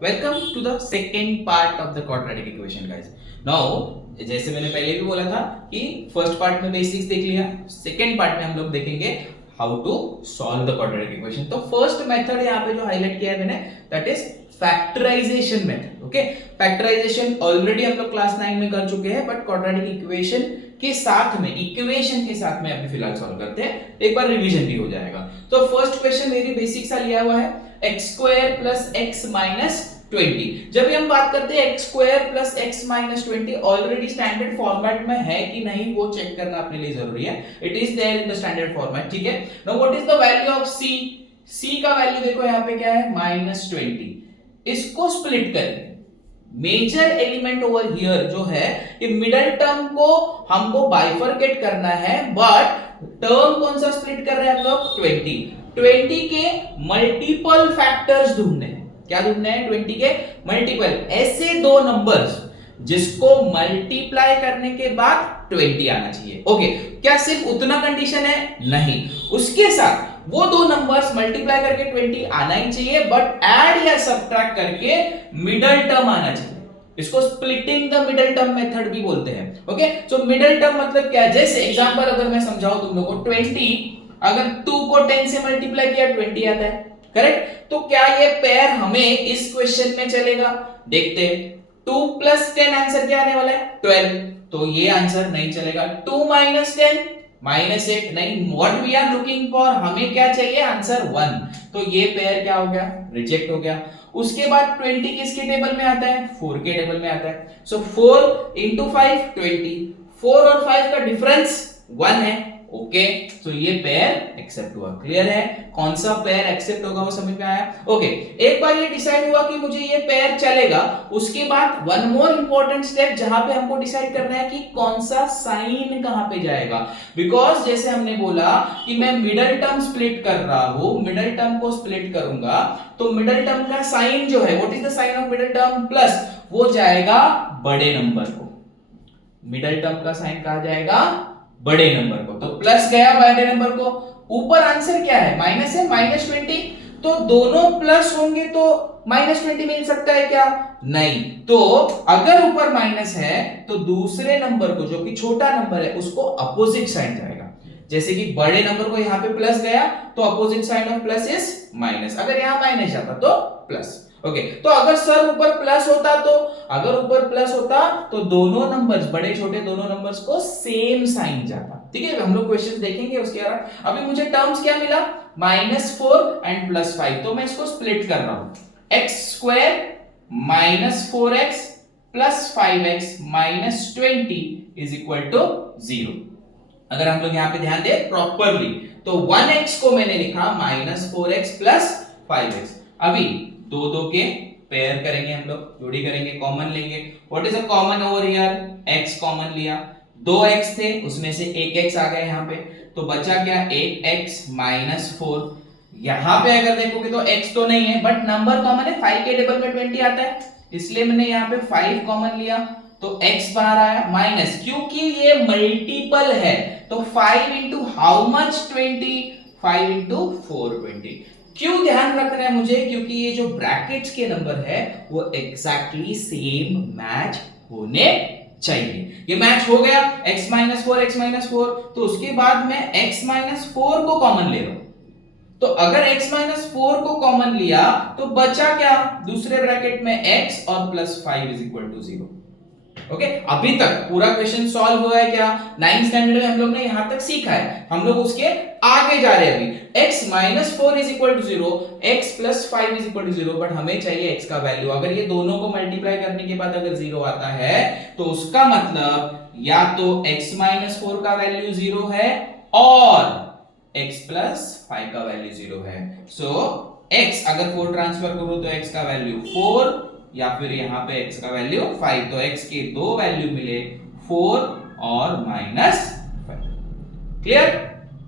Welcome to the second part of the quadratic equation, guys. Now, जैसे मैंने पहले भी बोला था कि फर्स्ट पार्ट में बेसिक्स देख लिया, सेकेंड पार्ट में हम लोग देखेंगे how to solve the quadratic equation. तो फर्स्ट मेथड यहाँ पे जो हाईलाइट किया है मैंने, that is factorisation method. Okay, factorisation already हम लोग क्लास 9 में कर चुके हैं, बट क्वाड्रेटिक इक्वेशन के साथ में, इक्वेशन के साथ में अभी फिलहाल सॉल्व करते हैं, एक बार रिवीजन भी हो जाएगा। तो फर्स्ट क्वेश्चन मेरी बेसिक सा लिया हुआ है x square plus x minus 20। जब भी हम बात करते हैं x square plus x minus 20, already standard format में है कि नहीं वो चेक करना अपने लिए जरूरी है। It is there in the standard format, ठीक है। Now what is the value of c? c का वैल्यू देखो यहाँ पे क्या है, -20। इसको स्प्लिट करेंगे। मेजर एलिमेंट ओवर हियर जो है, ये मिडिल टर्म को हमको बाइफरकेट करना है, बट टर्म कौन सा स्प्लिट कर रहे हैं हम लोग? 20 के मल्टीपल फैक्टर्स ढूंढने हैं। क्या ढूंढने हैं? 20 के मल्टीपल, ऐसे दो नंबर्स जिसको मल्टीप्लाई करने के बाद 20 आना चाहिए। ओके, क्या सिर्फ उतना कंडीशन है? नहीं, उसके साथ वो दो नंबर्स मल्टीप्लाई करके 20 आना ही चाहिए, बट ऐड या सब्ट्रैक्ट करके मिडिल टर्म आना चाहिए। इसको splitting the middle term method भी बोलते हैं। ओके, सो मिडिल टर्म मतलब क्या है? जैसे एग्जांपल अगर मैं समझाऊं तुम लोगों को, 20 अगर 2 को 10 से मल्टीप्लाई किया 20 आता है, करेक्ट। तो क्या ये पेयर हमें इस क्वेश्चन में चलेगा? देखते हैं। 2 प्लस 10 आंसर क्या आने वाला है? 12। तो ये आंसर नहीं चलेगा। 2 माइनस 10 -8 नहीं। What we are looking for, हमें क्या चाहिए? आंसर 1। तो ये पेयर क्या हो गया? रिजेक्ट हो गया। उसके बाद 20 किसके टेबल में आता है? 4 के टेबल में आता है। सो 4 into 5 20। 4 और 5 का डिफरेंस 1 है। ओके, तो ये पेयर एक्सेप्ट हुआ। क्लियर है? कौन सा पेयर एक्सेप्ट होगा वो समझ में आया? ओके, एक बार ये डिसाइड हुआ कि मुझे ये पेयर चलेगा, उसके बाद वन मोर इंपॉर्टेंट स्टेप जहां पे हमको डिसाइड करना है कि कौन सा साइन कहां पे जाएगा। बिकॉज जैसे हमने बोला कि मैं मिडिल टर्म स्प्लिट कर रहा हूं, मिडिल टर्म को स्प्लिट करूंगा, तो मिडिल टर्म का साइन जो है, what is the sign of middle term? Plus, वो जाएगा बड़े नंबर को। मिडिल टर्म का साइन कहा जाएगा? बड़े नंबर को। तो प्लस गया बड़े नंबर को। ऊपर आंसर क्या है? माइनस है, -20। तो दोनों प्लस होंगे तो -20 मिल सकता है क्या? नहीं। तो अगर ऊपर माइनस है तो दूसरे नंबर को, जो कि छोटा नंबर है, उसको अपोजिट साइन जाएगा। जैसे कि बड़े नंबर को यहां पे प्लस गया तो opposite sign of plus is minus. अगर यहां माइनस जाता तो प्लस। ओके, तो अगर सर ऊपर प्लस होता, तो अगर ऊपर प्लस होता तो दोनों नंबर्स, बड़े छोटे दोनों नंबर्स को सेम साइन जाता। ठीक है, हम लोग क्वेश्चंस देखेंगे उसके बाद। अभी मुझे टर्म्स क्या मिला? -4 एंड +5। तो मैं इसको स्प्लिट कर रहा हूं। x square -4x plus 5x -20 is equal to 0। अगर हम लोग यहां पे ध्यान दें प्रॉपरली, तो 1x को मैंने लिखा -4x प्लस 5x। अभी दो के पेयर करेंगे हम लोग, जोड़ी करेंगे, कॉमन लेंगे। What is a common over here? x common लिया। 2x थे, उसमें से 1x आ गया यहाँ पे, तो बचा क्या? 8x -4। यहाँ पे अगर देखोगे तो x तो नहीं है, बट नंबर कॉमन है। 5 के टेबल में 20 आता है, इसलिए मैंने यहाँ पे 5 कॉमन लिया, तो x बाहर आया माइनस, क्योंकि ये मल्टीपल है। तो 5 इंटू हाउ मच? 20। 5 इंटू 420। क्यों ध्यान रखना है मुझे? क्योंकि ये जो ब्रैकेट्स के नंबर है वो एग्जैक्टली सेम मैच होने चाहिए। ये मैच हो गया, x -4 तो उसके बाद मैं x -4 को कॉमन ले रहा हूं। तो अगर x -4 को कॉमन लिया तो बचा क्या? दूसरे ब्रैकेट में x और +5 इज इक्वल टू 0। ओके, अभी तक पूरा क्वेश्चन सॉल्व हुआ है क्या? 9th स्टैंडर्ड में हम लोग ने यहां तक सीखा है, हम लोग उसके आगे जा रहे हैं अभी। x -4 is equal to 0, x +5 is equal to 0, but हमें चाहिए x का वैल्यू। अगर ये दोनों को मल्टीप्लाई करने के बाद अगर 0 आता है तो उसका मतलब या तो x -4 का वैल्यू 0 है और x +5 का वैल्यू 0 है। सो x अगर 4 ट्रांसफर करो तो x का वैल्यू 4, या फिर यहां पे x का वैल्यू 5। तो x के दो वैल्यू मिले, 4 और -5। क्लियर?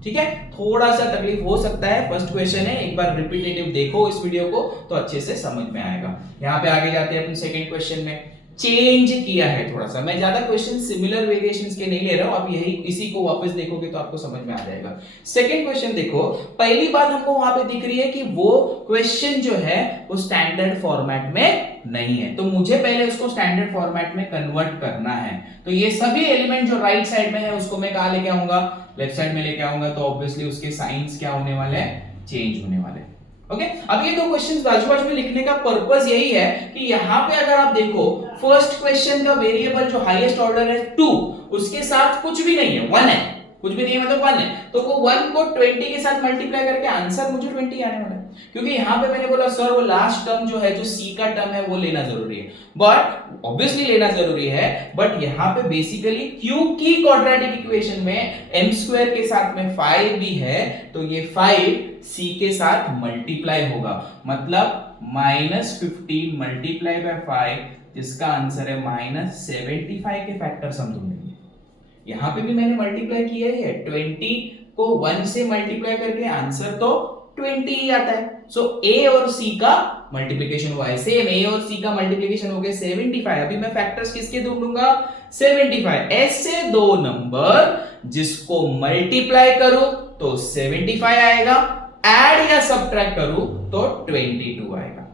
ठीक है, थोड़ा सा तकलीफ हो सकता है, फर्स्ट क्वेश्चन है, एक बार रिपीटेटिव देखो इस वीडियो को तो अच्छे से समझ में आएगा। यहां पे आगे जाते हैं अपन सेकंड क्वेश्चन में। चेंज किया है थोड़ा सा। मैं ज्यादा क्वेश्चन सिमिलर वेरिएशंस के नहीं ले रहा हूं, आप यही इसी को वापस देखोगे तो आपको समझ में आ जाएगा। सेकंड क्वेश्चन देखो, पहली बात हमको वहां पे दिख रही है कि वो क्वेश्चन जो है वो स्टैंडर्ड फॉर्मेट में नहीं है, तो मुझे पहले उसको स्टैंडर्ड फॉर्मेट में कन्वर्ट करना है। तो ये सभी एलिमेंट जो राइट साइड में है उसको मैं कहां लेके आऊंगा, लेफ्ट साइड में लेके आऊंगा, तो ऑब्वियसली उसके साइंस क्या होने वाले हैं, चेंज होने वाले हैं। ओके, अब ये दो क्वेश्चंस बाजू-बाजू में लिखने का पर्पस यही है कि यहां पे अगर आप देखो फर्स्ट क्वेश्चन का वेरिएबल जो हाईएस्ट ऑर्डर है 2, उसके साथ कुछ भी नहीं है, 1 है, कुछ भी नहीं है मतलब 1 है, तो वो 1 को 20 के साथ मल्टीप्लाई करके आंसर मुझे 20 आने वाला है। क्योंकि यहां पे मैंने बोला सर वो लास्ट टर्म जो है, जो c का टर्म है वो लेना जरूरी है, बट ऑब्वियसली लेना जरूरी है, बट यहां पे बेसिकली क्योंकि क्वाड्रेटिक इक्वेशन में m स्क्वायर के साथ में 5 भी है, तो ये 5 c के साथ मल्टीप्लाई होगा, मतलब -15 मल्टीप्लाई बाय 5, जिसका आंसर है -75 के फैक्टर्स हम ढूंढेंगे। यहां पे भी मैंने मल्टीप्लाई किया है, 20 को 1 से मल्टीप्लाई करके आंसर तो 20 ही आता है। सो a और c का मल्टीप्लिकेशन हुआ है, सेम a और c का मल्टीप्लिकेशन हो गया 75। अभी मैं फैक्टर्स किसके ढूंढूंगा, 75। ऐसे दो नंबर जिसको मल्टीप्लाई करूं तो 75 आएगा, ऐड या सब्ट्रैक्ट करूं तो 22 आएगा।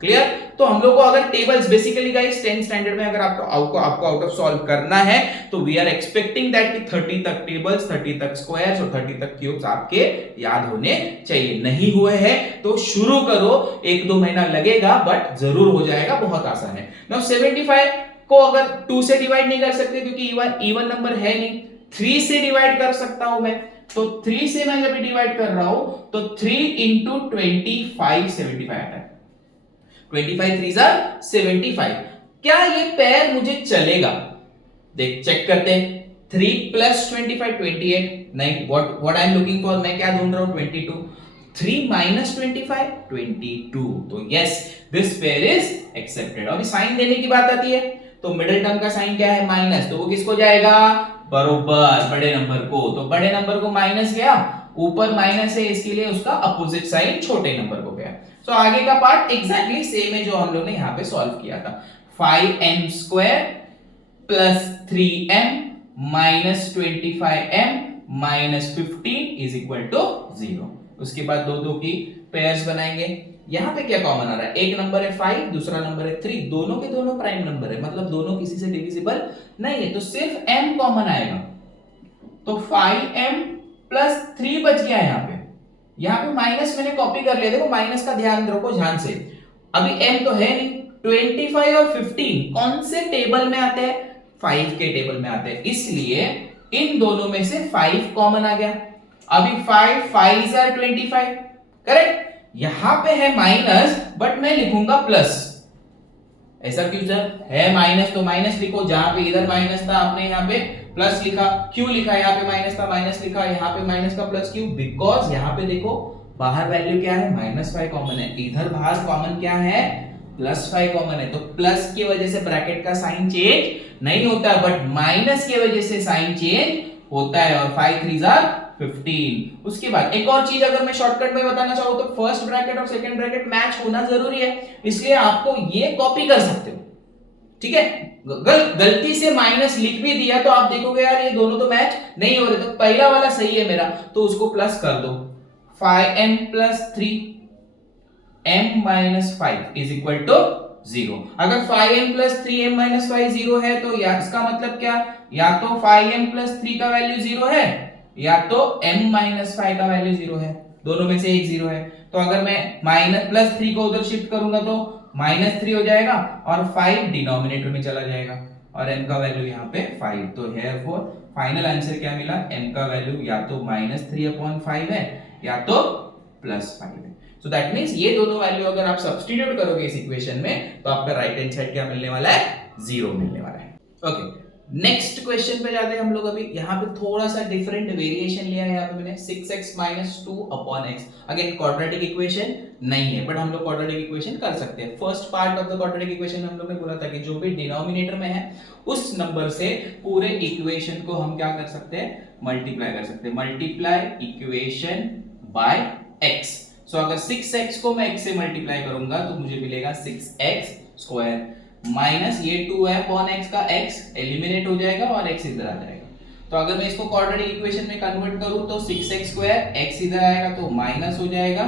क्लियर? तो हम लोग को अगर टेबल्स बेसिकली गाइस 10 स्टैंडर्ड में अगर आपको आउट ऑफ सॉल्व करना है तो वी आर एक्सपेक्टिंग दैट कि 30 तक टेबल्स, 30 तक स्क्वायर्स और 30 तक क्यूब्स आपके याद होने चाहिए। नहीं हुए हैं तो शुरू करो, 1-2 महीना लगेगा बट जरूर हो जाएगा, बहुत आसान है। नाउ 75 को अगर 2 से डिवाइड नहीं कर सकते क्योंकि इवन नंबर है नहीं, 3 से डिवाइड कर सकता हूं मैं, तो 3 से मैं जब डिवाइड कर रहा हूं तो 3 into 25 75 आता है, 25 3s are 75। क्या ये पेयर मुझे चलेगा, देख चेक करते हैं। 3 plus 25 28, नहीं, what I am looking for, मैं क्या ढूंढ रहा हूं 22। 3 minus 25 22, तो yes this pair is accepted. अभी साइन देने की बात आती है तो मिडिल टर्म का साइन क्या है, माइनस, तो वो किसको जाएगा, बरोबर बड़े नंबर को, तो बड़े नंबर को माइनस गया, ऊपर माइनस है इसके लिए उसका अपोजिट साइन छोटे नंबर को गया। तो आगे का पार्ट एग्जैक्टली सेम है जो हम लोग ने यहां पे सॉल्व किया था। 5m square plus 3m minus 25m minus 15 is equal to 0। उसके बाद दो की पेयर्स बनाएंगे। यहां पे क्या कॉमन आ रहा है, एक नंबर है 5, दूसरा नंबर है 3, दोनों के दोनों प्राइम नंबर है, मतलब दोनों किसी से डिविजिबल नहीं है, तो सिर्फ m कॉमन आएगा, तो 5m प्लस 3 बच गया यहाँ पे माइनस मैंने कॉपी कर लिया, देखो माइनस का ध्यान रखो ध्यान से। अभी m तो है नहीं, 25 और 15 कौन से टेबल में आते हैं, 5 के टेबल में आते हैं, इसलिए इन दोनों में से 5 कॉमन आ गया। अभी 5 5s are 25, करेक्ट। यहां पे है माइनस बट मैं लिखूंगा प्लस, ऐसा क्यों सर, है माइनस तो माइनस लिखो, जहां पे इधर माइनस था आपने यहाँ पे प्लस लिखा, क्यों लिखा, यहाँ पे माइनस था माइनस लिखा, यहाँ पे माइनस का प्लस क्यों, बिकॉज यहाँ पे देखो बाहर वैल्यू क्या है, -5 कॉमन है, इधर बाहर कॉमन क्या है, +5 कॉमन है, तो प्लस की वजह से ब्रैकेट का साइन चेंज नहीं होता, बट माइनस की वजह से साइन चेंज होता है, और 5 3s are 15। उसके बाद एक और चीज अगर मैं शॉर्टकट में बताना चाहूँ तो फर्स्ट ब्रैकेट और सेकंड ब्रैकेट मैच होना जरूरी है, इसलिए आपको ये कॉपी कर सकते हो, ठीक है। गलती से माइनस लिख भी दिया तो आप देखोगे यार ये दोनों तो मैच नहीं हो रहे, तो पहला वाला सही है मेरा, तो उसको प्लस कर दो, 5m plus 3m minus 5 is equal to 0। अगर 5m प्लस 3m माइनस 5 0 है तो या इसका मतलब क्या, या तो 5m प्लस 3 का वैल्यू 0 है या तो m माइनस 5 का वैल्यू 0 है, दोनों में से एक 0 है। तो अगर मैं माइनस प्लस 3 को उधर शिफ्ट करूंगा तो -3 हो जाएगा और 5 डिनोमिनेटर में चला जाएगा और m का वैल्यू यहाँ पे 5, तो हियरफॉर फाइनल आंसर क्या मिला, m का वैल्यू या तो -3/5 है या तो +5 है। सो दैट मींस ये दोनों वैल्यू अगर आप सब्स्टिट्यूट करोगे इस इक्वेशन में तो आपका राइट हैंड साइड क्या मिलने वाला है, 0 मिलने वाला है। ओके, नेक्स्ट क्वेश्चन पे जाते हैं हम लोग। अभी यहाँ पे थोड़ा सा डिफरेंट वेरिएशन लिया है, यहाँ पे मैंने 6x - 2/x। Again quadratic equation नहीं है बट हम लोग क्वाड्रेटिक इक्वेशन कर सकते हैं। First part of the quadratic equation हम लोग ने बोला था कि जो भी डिनोमिनेटर में है उस नंबर से पूरे इक्वेशन को हम क्या कर सकते हैं, मल्टीप्लाई कर सकते हैं, मल्टीप्लाई इक्वेशन बाय x। सो अगर 6x को मैं x से मल्टीप्लाई करूंगा तो मुझे मिलेगा 6x स्क्वायर। माइनस ये 2 है अपॉन एक्स का x एलिमिनेट हो जाएगा और x इधर आ जाएगा। तो अगर मैं इसको क्वाड्रेटिक इक्वेशन में कन्वर्ट करूं तो 6x स्क्वायर x इधर आएगा तो माइनस हो जाएगा।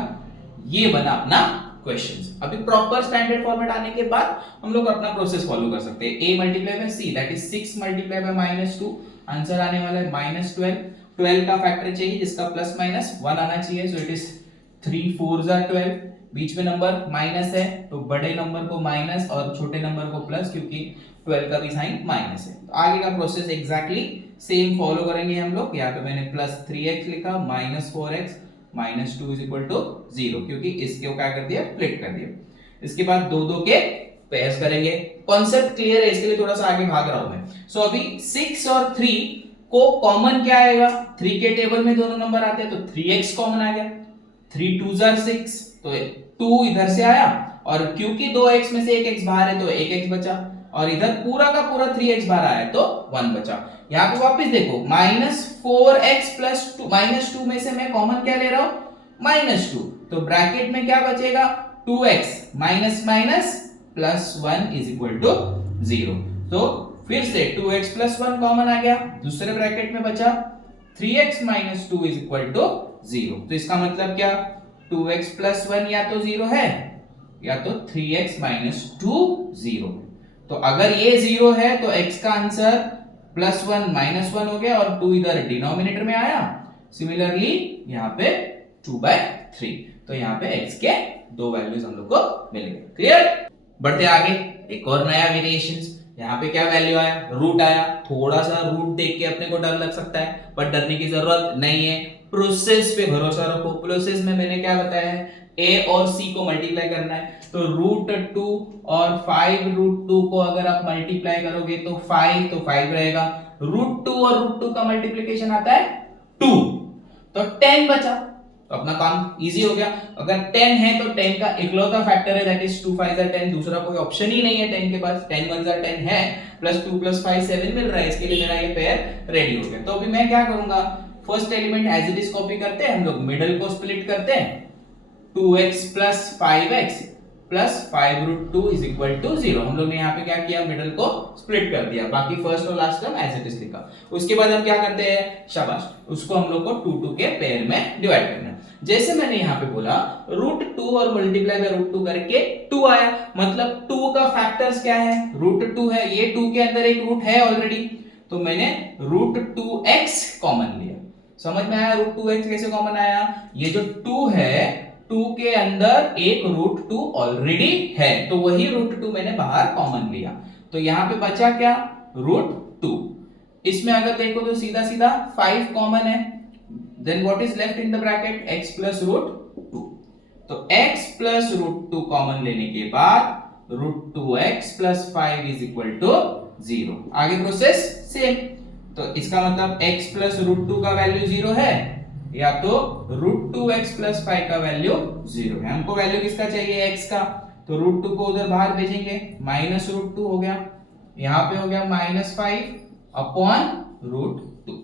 ये बना अपना क्वेश्चन। अभी प्रॉपर स्टैंडर्ड फॉर्मेट आने के बाद हम लोग अपना प्रोसेस फॉलो कर सकते हैं। a multiply by c that is 6 multiply by -2, answer आने वाला है -12। 12 का फैक्टर चाहिए जिसका प्लस माइनस 1 आना चाहिए, सो इट इज 3 4 12। बीच में नंबर माइनस है तो बड़े नंबर को माइनस और छोटे नंबर को प्लस, क्योंकि 12 का भी साइन माइनस है। तो आगे का प्रोसेस एग्जैक्टली सेम फॉलो करेंगे हम लोग। यहाँ पे मैंने प्लस 3x लिखा, -4x -2 इज इक्वल टू 0, क्योंकि इसको क्या कर दिया, फ्लिप कर दिया। इसके बाद दो दो के पेयर्स करेंगे। कॉन्सेप्ट क्लियर है, इसके लिए थोड़ा सा आगे भाग रहा हूं मैं। सो अभी 6 और 3 को कॉमन क्या आएगा, 3 के टेबल में दोनों नंबर आते हैं तो 3x कॉमन आ गया, 3 2 6 तो 2 इधर से आया, और क्योंकि 2x में से एक x बाहर है तो 1x बचा, और इधर पूरा का पूरा 3x बाहर आया तो 1 बचा। यहाँ पे वापस देखो -4x प्लस 2, -2 में से मैं कॉमन क्या ले रहा हूं, -2, तो ब्रैकेट में क्या बचेगा, 2x minus minus plus 1 is equal to 0। तो फिर से 2x प्लस 1 कॉमन आ गया, दूसरे ब्रैकेट में बचा 3x minus 2 is equal to 0। तो इसका मतलब क्या, 2x प्लस 1 या तो 0 है या तो 3x माइनस 2 0 है। तो अगर ये 0 है तो x का आंसर +1 -1 हो गया और 2 इधर डिनोमिनेटर में आया। सिमिलरली यहाँ पे 2/3, तो यहाँ पे x के दो वैल्यूज हम लोग को मिलेंगे। क्लियर? बढ़ते आगे, एक और नया वेरिएशंस। यहाँ पे क्या वैल्यू आया, रूट आया। थोड़ा सा रूट देख के अपने को डर लग सकता है, पर डरने की जरूरत नहीं है। प्रोसेस पे भरोसा रखो। प्रोसेस में मैंने क्या बताया है, a और c को मल्टीप्लाई करना है, तो √2 और 5√2 को अगर आप मल्टीप्लाई करोगे तो 5 रहेगा। √2 और √2 का मल्टीप्लिकेशन आता है 2, तो 10 बचा, तो अपना काम इजी हो गया। अगर 10 है तो 10 का इकलौता फैक्टर है, दैट इज 2 5 10, दूसरा कोई ऑप्शन ही नहीं है 10 के पास। 10 1 10 है, +2 + 5 7 मिल रहा है, इसके लिए मेरा ये पेयर रेडी हो गया। तो अभी मैं क्या करूंगा, first element as it is copy करते हैं, हम लोग मिडिल को स्प्लिट करते हैं, 2x + 5x + 5√2 is equal to 0। हम लोग ने यहाँ पे क्या किया, मिडिल को स्प्लिट कर दिया, बाकी फर्स्ट और last term as it is लिखा। उसके बाद हम क्या करते हैं, शाबाश, उसको हम लोग को 2 2 के पेयर में डिवाइड करना है। जैसे मैंने यहाँ पे बोला √2 और मल्टीप्लाई बाय √2 करके 2 आया, मतलब 2 का फैक्टर्स क्या है, √2 है, ये 2 के अंदर एक रूट है ऑलरेडी, तो मैंने √2x कॉमन लिया। समझ में आया √2x कैसे कॉमन आया, ये जो 2 है 2 के अंदर एक √2 ऑलरेडी है, तो वही √2 मैंने बाहर कॉमन लिया, तो यहाँ पे बचा क्या, √2। इसमें अगर देखो तो सीधा सीधा 5 कॉमन है, then what is left in the bracket, x + √2। तो x + √2 कॉमन लेने के बाद √2x + 5 इज इक्वल टू 0। आगे प्रोसेस सेम, तो इसका मतलब x + √2 का वैल्यू 0 है, या तो √2x + 5 का वैल्यू 0 है। हमको वैल्यू किसका चाहिए, x का, तो √2 को उधर बाहर भेजेंगे, -√2 हो गया, यहाँ पे हो गया -5 अपॉन √2।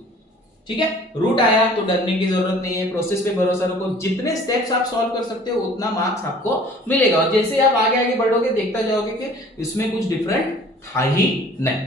ठीक है, रूट आया तो डरने की जरूरत नहीं है, प्रोसेस पे भरोसा रखो। जितने स्टेप्स आप सॉल्व कर सकते हो उतना मार्क्स आपको मिलेगा, और जैसे आप आगे आगे बढ़ोगे देखता जाओगे कि इसमें कुछ डिफरेंट था ही नहीं।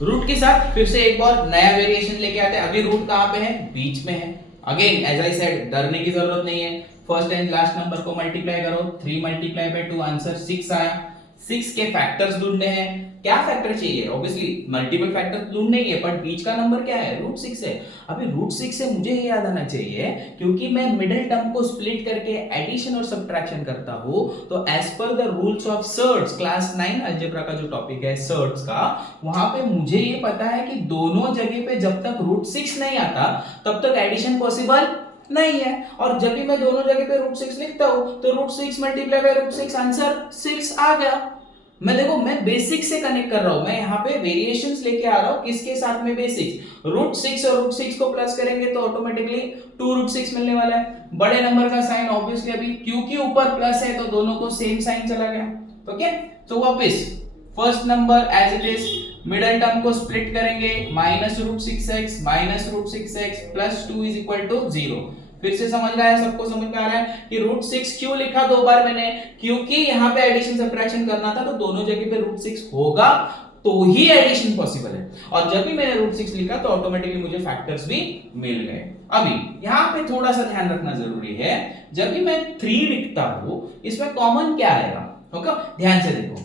रूट के साथ फिर से एक बार नया वेरिएशन लेके आते हैं। अभी रूट कहाँ पे है, बीच में है। अगेन एज आई सेड, डरने की जरूरत नहीं है, फर्स्ट एंड लास्ट नंबर को मल्टीप्लाई करो, 3 × 2 आंसर 6 आया। 6 के फैक्टर्स ढूंढने हैं, क्या फैक्टर चाहिए, ऑब्वियसली मल्टीपल फैक्टर ढूंढने ही है, बट बीच का नंबर क्या है, √6 है। अभी √6 से मुझे ये याद आना चाहिए, क्योंकि मैं मिडिल टर्म को स्प्लिट करके एडिशन और सब्ट्रैक्शन करता हूं, तो as per the rules of surds, class 9 algebra का जो टॉपिक है सर्ट्स का, वहां पे मुझे ये पता है कि दोनों जगह पे जब तक √6 नहीं आता तब तक एडिशन पॉसिबल नहीं है, और जब भी मैं दोनों जगह पे √6 लिखता हूं तो √6 मल्टीप्लाई बाय √6 आंसर 6 आ गया। मैं देखो, मैं बेसिक से कनेक्ट कर रहा हूं, मैं यहाँ पे वेरिएशंस लेके आ रहा हूं, किसके साथ में, बेसिक्स। √6 और √6 को प्लस करेंगे तो ऑटोमेटिकली 2√6 मिलने वाला है। बड़े नंबर का साइन ऑब्वियसली अभी क्योंकि ऊपर प्लस है तो दोनों को सेम साइन चला गया। ओके, तो वापस first number as it is, middle term को स्प्लिट करेंगे, -√6x + 2 इज इक्वल टू 0। फिर से समझ रहा है, सबको समझ में आ रहा है कि रूट 6 क्यों लिखा दो बार मैंने, क्योंकि यहाँ पे एडिशन सब्ट्रैक्शन करना था तो दोनों जगह पे रूट 6 होगा तो ही एडिशन पॉसिबल है, और जब भी मैंने रूट 6 लिखा तो ऑटोमेटिकली मुझे फैक्टर्स भी मिल गए। अभी यहाँ पे थोड़ा सा ध्यान रखना जरूरी है, जब भी मैं 3 लिखता हूं इसमें कॉमन क्या आएगा, ओके ध्यान से देखो,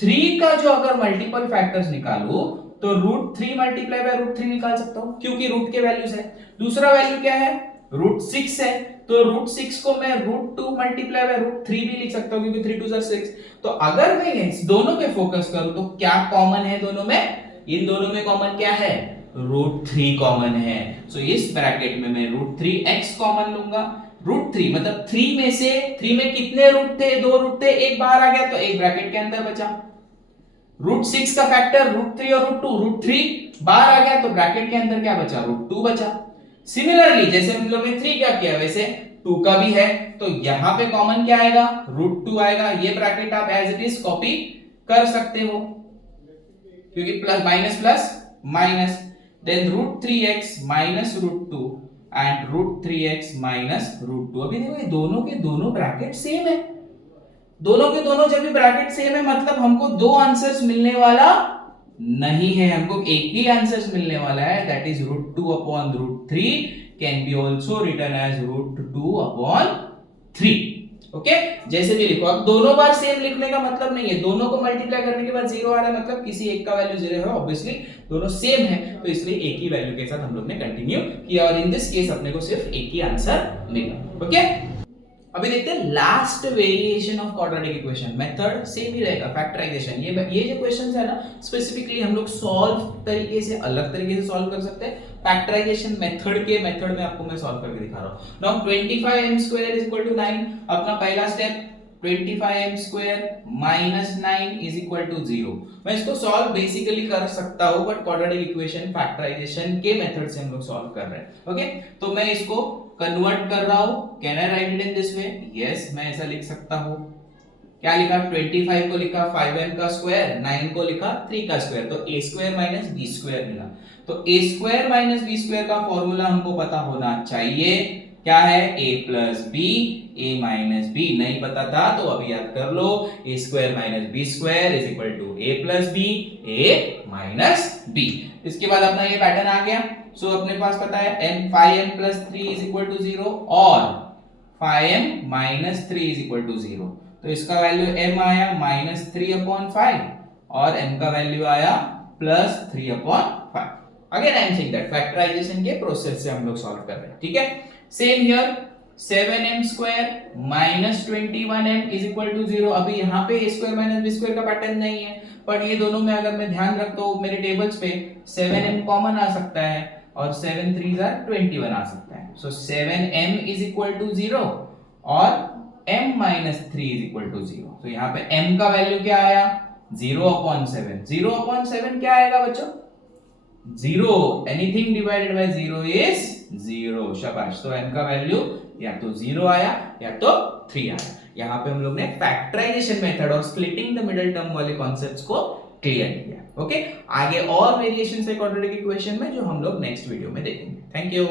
3 का जो अगर मल्टीपल फैक्टर्स निकालू तो रूट 3 मल्टीप्लाई बाय रूट 3 निकाल सकता हूं क्योंकि रूट के वैल्यूज है। दूसरा वैल्यू क्या है, रूट 6 है, तो रूट 6 को मैं रूट 2 मल्टीप्लाई बाय रूट 3 भी लिख सकता हूं क्योंकि 3 2 6। तो अगर मैं इस दोनों पे फोकस करूं तो क्या कॉमन है दोनों में, इन दोनों में कॉमन क्या है, रूट 3 कॉमन है। सो इस ब्रैकेट में मैं रूट 3x कॉमन लूंगा। रूट 3 मतलब 3 में से 3 में कितने रूट थे, 2 रूट थे, एक बाहर आ गया तो एक ब्रैकेट के अंदर बचा। रूट 6 का फैक्टर रूट 3 और रूट 2, रूट 3 बाहर आ गया तो ब्रैकेट के अंदर क्या बचा, रूट 2 बचा। सिमिलरली जैसे हम लोग ने 3 क्या किया वैसे 2 का भी है, तो यहां पे कॉमन क्या आएगा, रूट 2 आएगा। ये ब्रैकेट आप एज इट इज कॉपी कर सकते हो क्योंकि plus minus, then root 3x minus root 2 and root 3x minus root 2। अभी देखो ये दोनों के दोनों ब्रैकेट सेम है, दोनों के दोनों जब भी ब्रैकेट सेम है मतलब हमको दो आंसर्स मिलने वाला नहीं है, हमको एक ही आंसर्स मिलने वाला है, that is root 2 upon root 3 can be also written as root 2 upon 3। Okay जैसे भी लिखो, अब दोनों बार सेम लिखने का मतलब नहीं है, दोनों को मल्टीप्लाई करने के बाद 0 आ रहा है मतलब किसी एक का वैल्यू 0 है, ऑब्वियसली दोनों सेम है तो इसलिए एक ही वैल्यू के साथ हम लोग ने कंटिन्यू किया और इन दिस केस अपने को सिर्फ एक ही आंसर मिला। ओके अभी देखते हैं last variation of quadratic equation. Method same ही रहेगा, फैक्टराइजेशन। ये जो क्वेश्चंस है ना स्पेसिफिकली हम लोग सॉल्व तरीके से अलग तरीके से सॉल्व कर सकते हैं। फैक्टराइजेशन मेथड में आपको मैं सॉल्व करके दिखा रहा हूं। Now 25m² is equal to 9। अपना पहला step 25m² minus 9 is equal to 0। मैं इसको सॉल्व बेसिकली कर सकता हूं बट क्वाड्रेटिक इक्वेशन फैक्टराइजेशन के मेथड से हम लोग सॉल्व कर रहे हैं। ओके तो मैं इसको कन्वर्ट कर रहा हूं, can I right it in this way, yes मैं ऐसा लिख सकता हूं। क्या लिखा, 25 को लिखा 5m का स्क्वायर, 9 को लिखा 3 का स्क्वायर, तो a square minus b square मिला। तो a square minus b square का फॉर्मूला हमको पता होना चाहिए, क्या है, a plus b, a minus b। नहीं पता था तो अभी याद कर लो, a square minus b square is equal to a plus b, a minus b। इसके बाद अपना ये पैटर्न आ गया। सो अपने पास पता है m 5m plus 3 is equal to 0 और 5m minus 3 is equal to 0। तो इसका वैल्यू m आया माइनस 3 अपॉन 5 और m का वैल्यू आया plus 3 upon 5। Again I am saying that factorization के प्रोसेस से हम लोग सॉल्व कर रहे हैं, ठीक है। Same here 7m square minus 21m is equal to 0। अभी यहाँ पे a square minus b square का पैटर्न नहीं है, पर ये दोनों में अगर मैं ध्यान रखता हूँ मेरे टेबल्स पे 7m कॉमन आ सकता है और 7 3s are 21 आ सकता है। सो 7m इज इक्वल टू 0 और m minus 3 is equal to 0। तो यहाँ पे m का वैल्यू क्या आया, 0/7। 0/7 क्या आएगा बच्चों, 0। Anything divided by 0 is 0। शाबाश। तो m का वैल्यू या तो 0 आया या तो 3 आया। यहाँ पे हम लोग ने फैक्टराइजेशन मेथड और स्प्लिटिंग द मिडिल टर्म वाले कॉन्सेप्ट्स को क्लियर किया। ओके आगे और वेरिएशन है क्वाड्रेटिक इक्वेशन में जो हम लोग नेक्स्ट वीडियो में देखेंगे। Thank you.